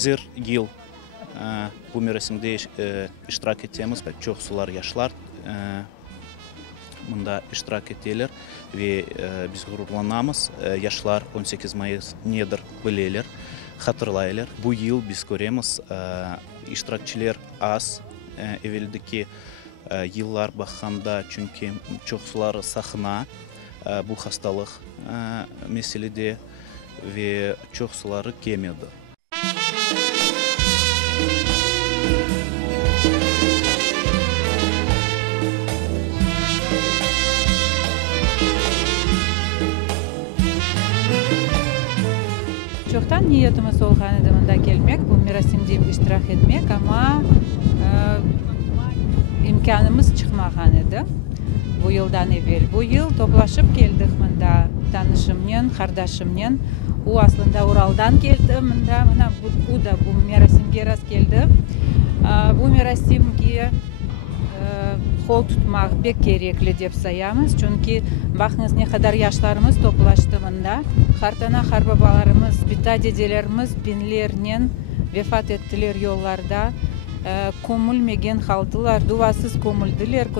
Bizler yıl bu merasimde iştirak ettiğimiz çok sular yaşlar bunda iştirak ettiler ve biz gururlanamız. Yaşlar 18 Mayıs nedir bilirler, hatırlayırlar. Bu yıl biz göremiz iştirakçılar az. Evveldeki yıllar bakanda çünkü çok sular sahna bu hastalık meselede ve çok suları kemedi. Çoktan niyetimiz olgan edi mында gelmek, bu merasimde iştirak etmek ama imkanımız çıkmagan edi. Bu yıldan evvel. Bu yıl toplaşıp geldik mında tanışımnen, kardeşimnen. O aslında Ural'dan geldi mında. Bu da bu merasimge rast geldi. Bu merasimge kol tutmak pek gerekli dep sayamız. Çünkü bakınız ne kadar yaşlarımız toplaştı mında. Hartana harbabalarımız, bita dedelerimiz binlerden vefat ettiler yollarda. Көмілмеген қалдылар, дуасыз көмілділер,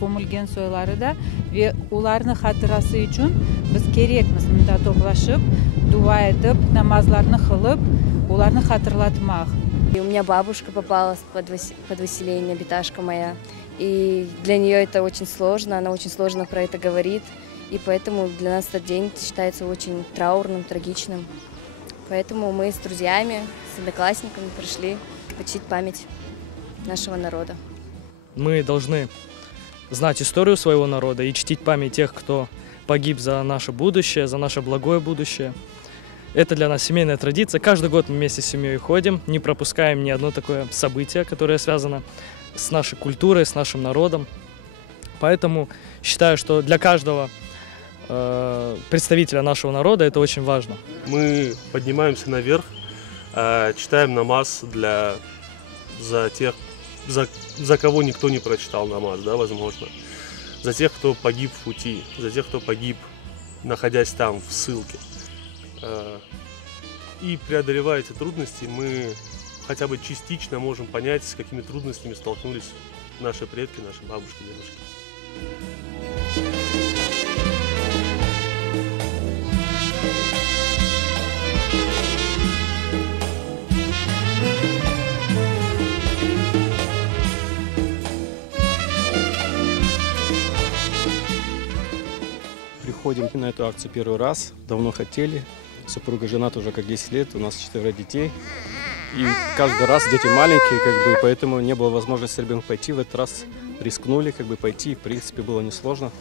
көмілген сойлары да ve ularını hatırası için biz gerekmiz mında toplaşıp, dua edip, namazlarını kılıp, ularını hatırlatmak. У меня бабушка попалась под выселение, биташка моя. И для нее это очень сложно, она очень сложно про это говорит. И поэтому для нас этот день считается очень траурным, трагичным. Поэтому мы с друзьями, с одноклассниками пришли почтить память нашего народа. Мы должны знать историю своего народа и чтить память тех, кто погиб за наше будущее, за наше благое будущее. Это для нас семейная традиция. Каждый год мы вместе с семьей ходим, не пропускаем ни одно такое событие, которое связано с нашей культурой, с нашим народом. Поэтому считаю, что для каждого представителя нашего народа это очень важно. Мы поднимаемся наверх, читаем намаз за кого никто не прочитал намаз, да, возможно. За тех, кто погиб в пути, за тех, кто погиб, находясь там, в ссылке. И преодолевая эти трудности, мы хотя бы частично можем понять, с какими трудностями столкнулись наши предки, наши бабушки, дедушки. Приходим на эту акцию первый раз, давно хотели. Супруга женат уже как 10 лет, у нас 4 детей. И каждый раз дети маленькие, поэтому не было возможности с ребенком пойти. В этот раз рискнули, пойти. В принципе, было несложно.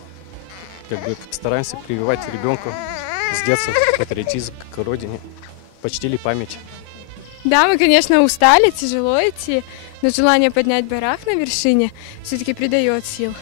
Стараемся прививать ребенку с детства патриотизм к родине. Почтили память. Да, мы, конечно, устали, тяжело идти, но желание поднять барак на вершине все-таки придает сил.